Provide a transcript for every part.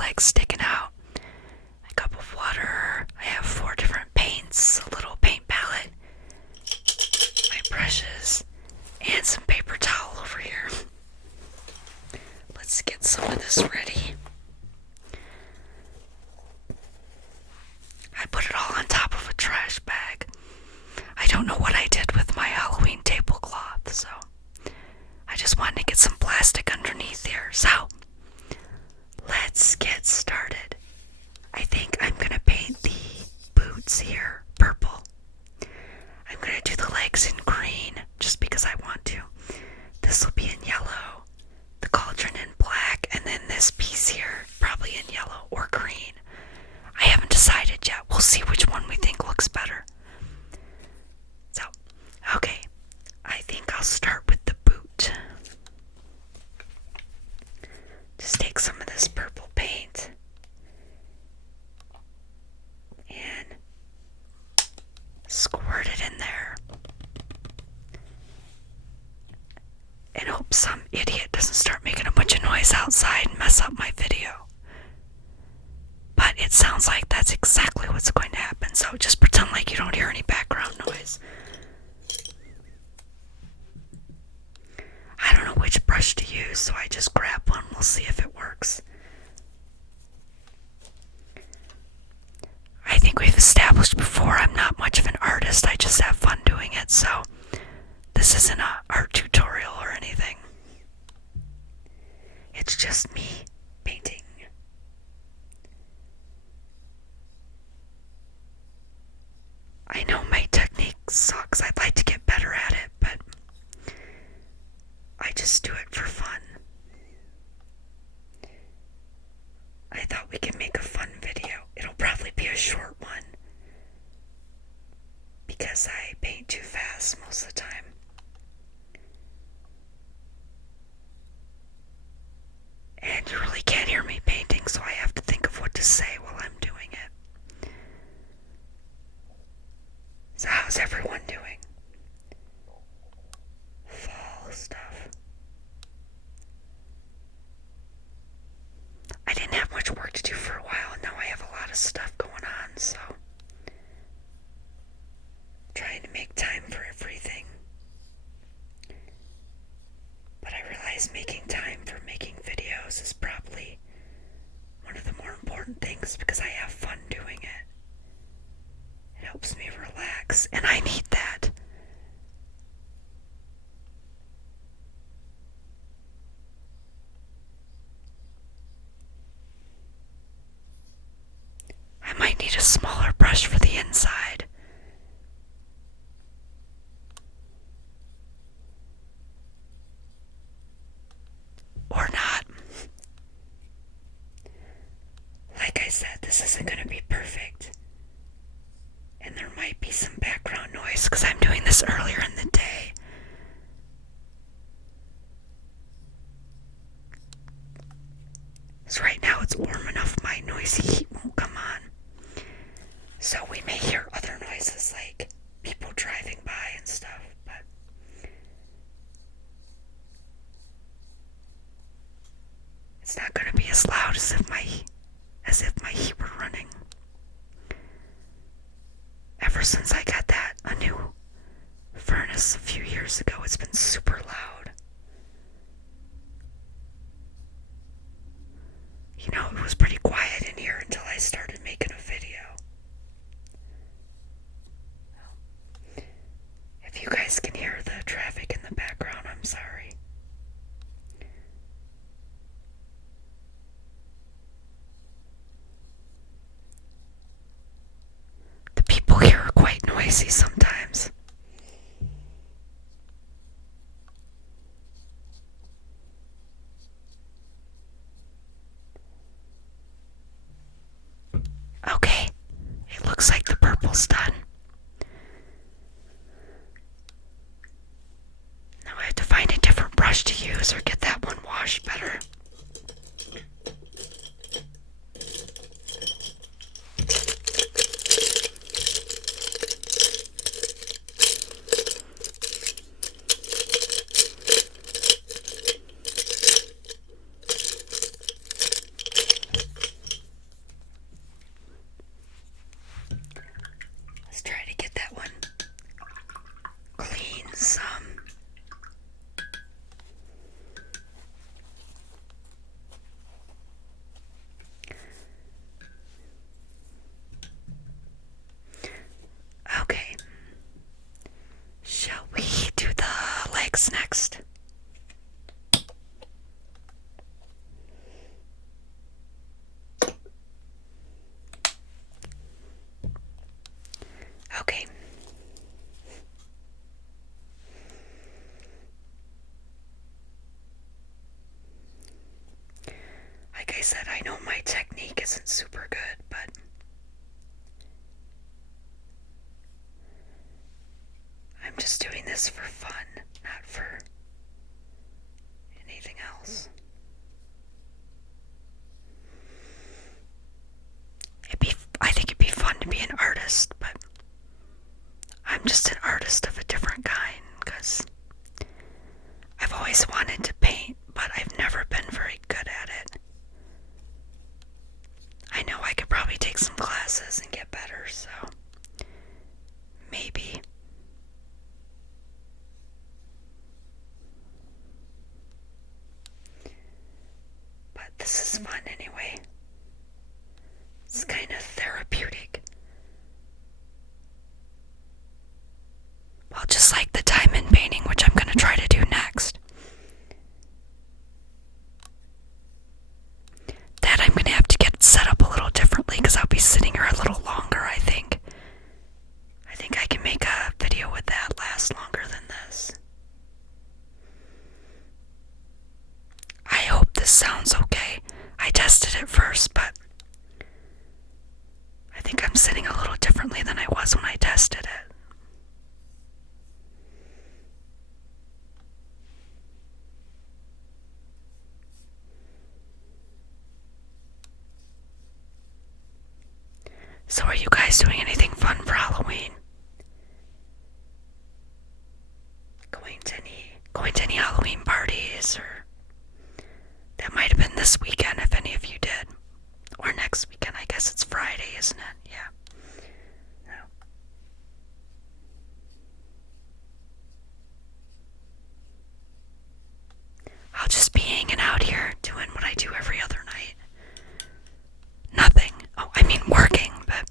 legs sticking out, a cup of water. I have 4 different paints, a little paint palette, my brushes, and some paper towel over here. Let's get some of this ready. I put it all on top of a trash bag. I don't know what I did with my Halloween tablecloth, so I just wanted to get some plastic underneath here. So, let's get started. I think I'm going to paint the boots here purple. I'm going to do the legs in green just because I want to. This will be in yellow, the cauldron in black, and then this piece here probably in yellow or green. I haven't decided yet. We'll see which one we think looks better. So, okay, I think I'll start with the boot. Just take some of this purple paint and squirt it in there. And hope some idiot doesn't start making a bunch of noise outside and mess up my video. But it sounds like that's exactly what's going to happen, so just pretend like you don't hear any background noise. I don't know which brush to use, so I just grab one. We'll see if it works. I think we've established before I'm not much of an artist. I just have fun doing it, so this isn't an art tutorial or anything. It's just me painting. I know my technique sucks. I'd like to get better at it, but I just do it for fun. I thought we could make a fun video. It'll probably be a short one because I paint too fast most of the time. And you really can't hear me painting, so I have to think of what to say while I'm doing it. So how's everyone doing? Fall stuff. I didn't have much work to do for a while, and now I have a lot of stuff going on, so trying to make time for everything. But I realize making time for making videos is probably one of the more important things because I have fun doing it. It helps me relax, and I need that. I might need a smaller brush for the inside. Or not. Like I said, this isn't going to be perfect. And there might be some background noise because I'm doing this earlier in the day. So right now it's warm enough my noisy heat won't come on. So we may hear other noises like people driving by and stuff, but it's not going to be as loud as if my heat were running. Ever since I got a new furnace a few years ago, it's been super loud. You know, it was pretty quiet in here until I started making a video. If you guys can hear the traffic in the background, I'm sorry. The people here are quite noisy sometimes. Okay, it looks like the purple's done. Now I have to find a different brush to use or get that one washed better. said, I know my technique isn't super good, but I'm just doing this for fun, not for anything else. I think it'd be fun to be an artist, but I'm just an artist of a different kind, because I've always wanted to paint, but I've never been very good at it. I know I could probably take some classes and get better, so maybe. But this is fun anyway. It's kind of therapeutic. Well, just like the diamond painting, which I'm going to try to do next. That I'm going to have to get set up a little differently because I'll be sitting here a little longer, I think. I think I can make a video with that last longer than this. I hope this sounds okay. I tested it first, but I think I'm sitting a little differently than I was when I tested it. So are you guys doing anything fun for Halloween? Going to any Halloween parties, or that might have been this weekend if any of you did. Or next weekend, I guess it's Friday, isn't it? Yeah. No. I'll just be hanging out here doing what I do every other night. Nothing. Oh, I mean working, but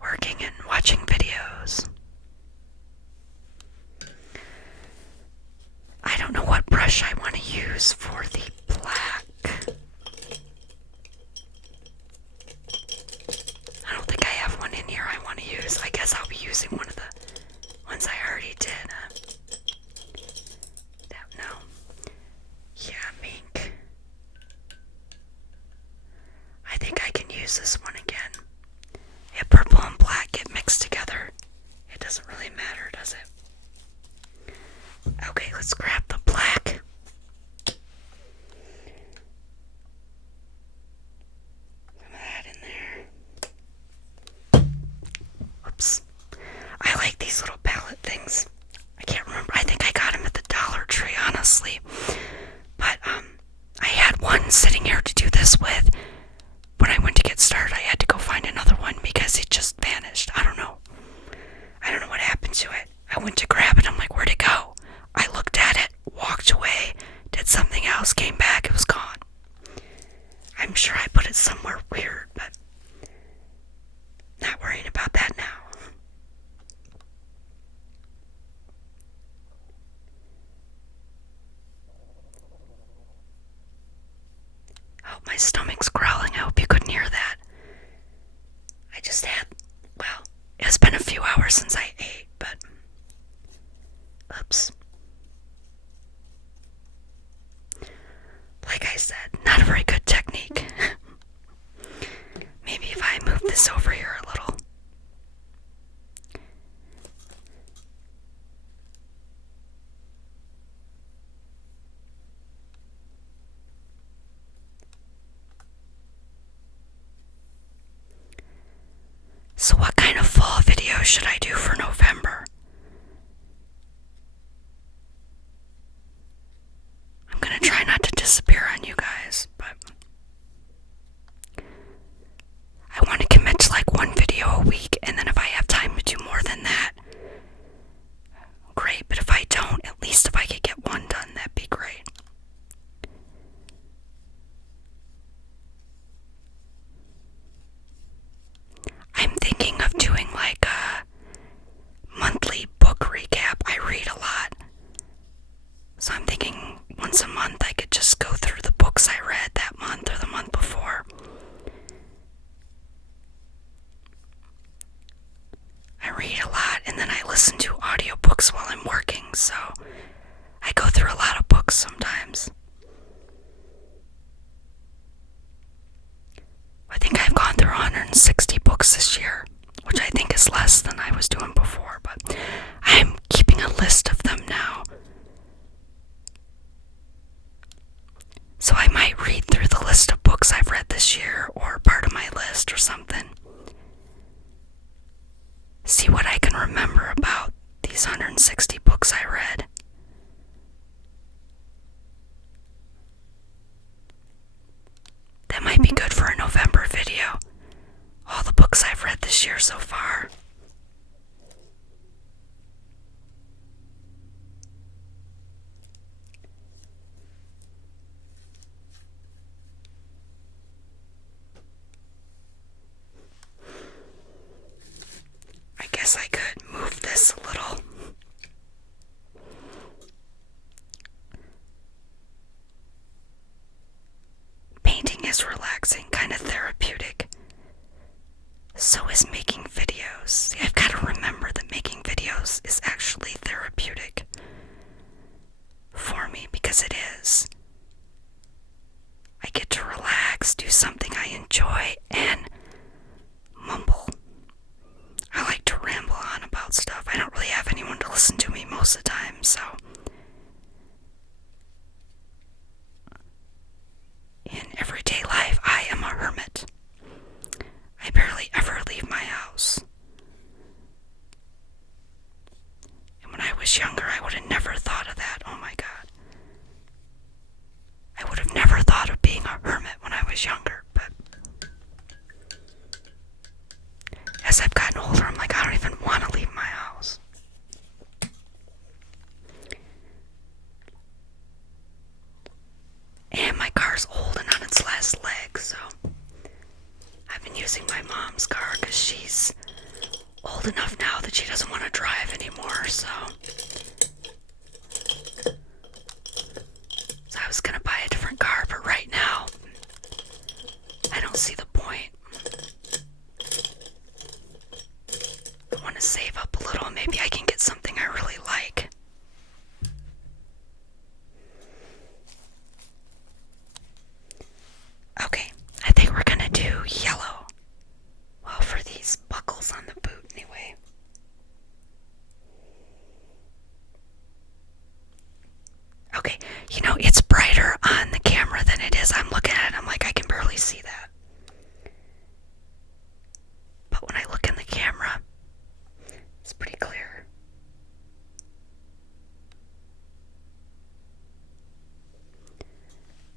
working and watching videos. I don't know what brush I want to use for the black. I don't think I have one in here I want to use. I guess I'll be using one of the ones I already did. No. Yeah, mink. I think I can use this one again. If purple and black get mixed together, it doesn't really matter, does it? Okay, let's grab the black. Some of that in there. Whoops. I like these little palette things. I can't remember. I think I got them at the Dollar Tree, honestly. But, I had one sitting here to do this with. When I went to get started, I had to go find another one because it just vanished. I don't know what happened to it. I went to grab it. I'm like, where'd it go? I looked at it, walked away, did something else, came back, it was gone. I'm sure I put it somewhere weird, but not worrying about that now. Oh, my stomach's growling. I hope you couldn't hear that. It's been a few hours since I ate, but oops. Like I said, not a very good technique. Maybe if I move this over here a little. So what kind of fall video should I do for November? I'm gonna try not to disappear on you guys, but I want to commit to like one video a week, and then if I have time to do more than that, great. But if I don't, at least if I could get one done, that'd be great. I'm thinking of doing like a monthly book recap. I read a lot. So I'm thinking once a month I could just go through the books I read that month or the month before. I read a lot and then I listen to audiobooks while I'm working, so I go through a lot of books sometimes. less than I was doing before, but I'm keeping a list of them now. So I might read through the list of books I've read this year, or part of my list or something. See what I can remember about these 160 books I read. That might be good for a November video. All the books I've read this year so far. I guess I could move this a little. Painting is relaxing, kind of therapeutic. So is making videos. See, I've got to remember that making videos is actually therapeutic for me, because it is. I get to relax, do something I enjoy, and mumble. I like to ramble on about stuff. I don't really have anyone to listen to me most of the time, so. In everyday life, I am a hermit. I barely ever leave my house. And when I was younger, I would have never thought of that. Oh my God. I would have never thought of being a hermit when I was younger, but as I've gotten older, I'm like, I don't even want to leave my house. And my car's old and on its last leg, so I've been using my mom's car because she's old enough now that she doesn't want to drive anymore, so I was gonna buy a different car, but right now I don't see the point. I want to save up a little, maybe I can get something I really like. Okay, I think we're gonna do yellow. Well, for these buckles on the boot anyway. Okay, you know, it's brighter on the camera than it is. I'm looking at it, I'm like, I can barely see that. But when I look in the camera, it's pretty clear.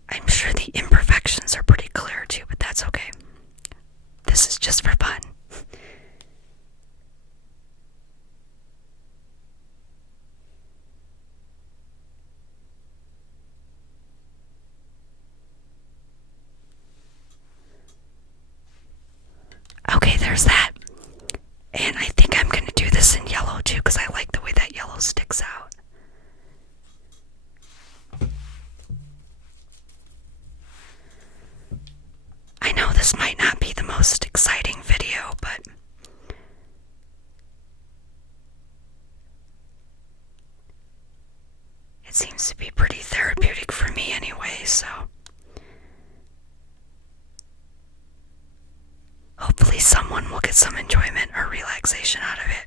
I'm sure the imperfections are pretty clear too, but that's okay. This is just for fun. Okay, there's that. And I think I'm going to do this in yellow too, because I like the way that yellow sticks out. I know this might not be the most exciting video, but it seems to be pretty therapeutic for me anyway, so hopefully someone will get some enjoyment or relaxation out of it.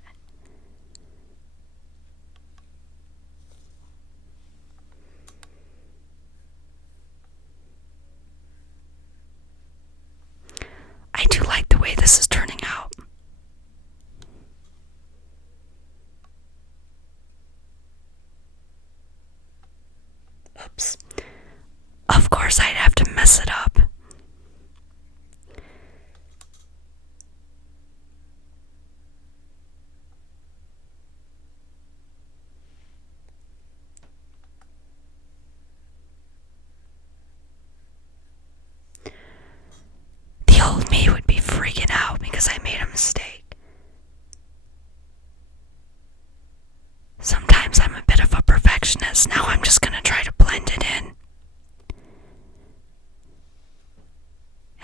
I do like the way this is turning out. Oops. Of course I'd have to mess it up. The old me would be freaking out because I made a mistake. Sometimes I'm a bit of a perfectionist. Now I'm just gonna try to blend it in.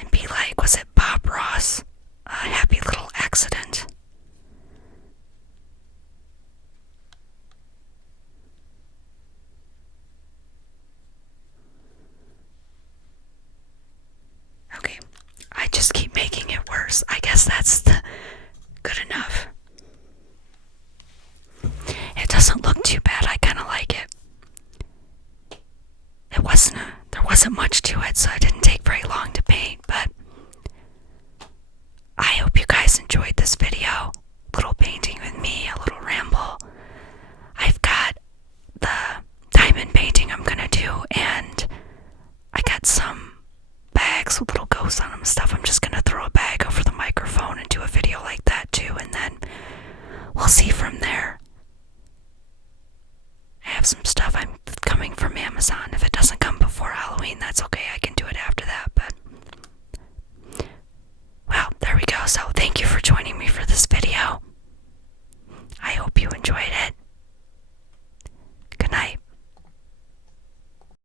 And be like, was it Bob Ross? A happy little accident. Okay, I just keep making it worse. I guess that's good enough. it, so it didn't take very long to paint, but I hope you guys enjoyed this video. Little painting with me, a little ramble. I've got the diamond painting I'm gonna do, and I got some bags with little ghosts on them and stuff. I'm just gonna throw a bag over the microphone and do a video like that too, and then we'll see from there. I have some stuff I'm coming from Amazon. If it doesn't come before Halloween, that's okay. I